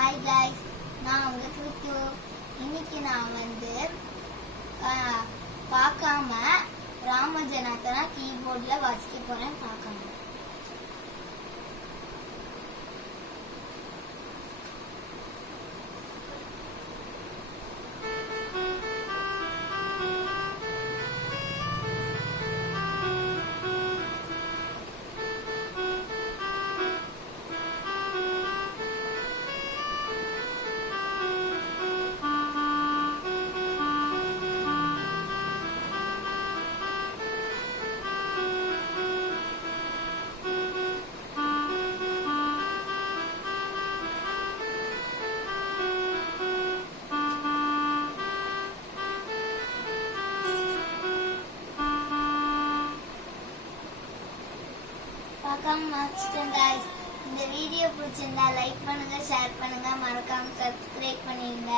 Hi guys, நான் உங்க கிருத்து. இன்னைக்கு நான் பார்க்காம ராமஜனத்தனா கீபோர்ட்ல வாசிக்க போறேன். பார்க்காம வச்சுட்டேன் guys. இந்த வீடியோ பிடிச்சிருந்தா லைக் பண்ணுங்க, ஷேர் பண்ணுங்க, மறக்காம சப்ஸ்கிரைப் பண்ணிடுங்க.